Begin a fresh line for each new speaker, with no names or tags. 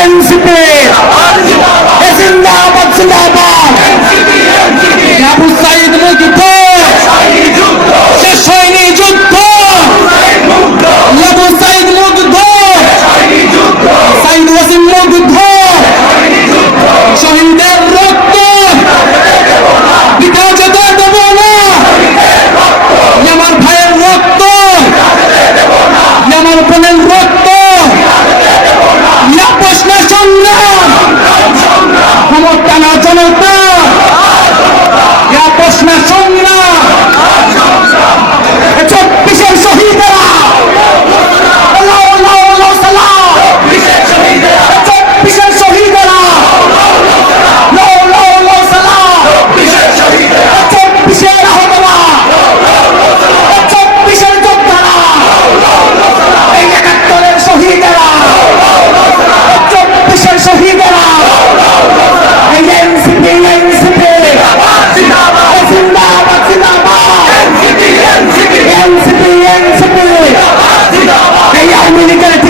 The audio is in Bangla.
sensible সংগ্রাম। ক্ষমতা না জনতা how many gonna take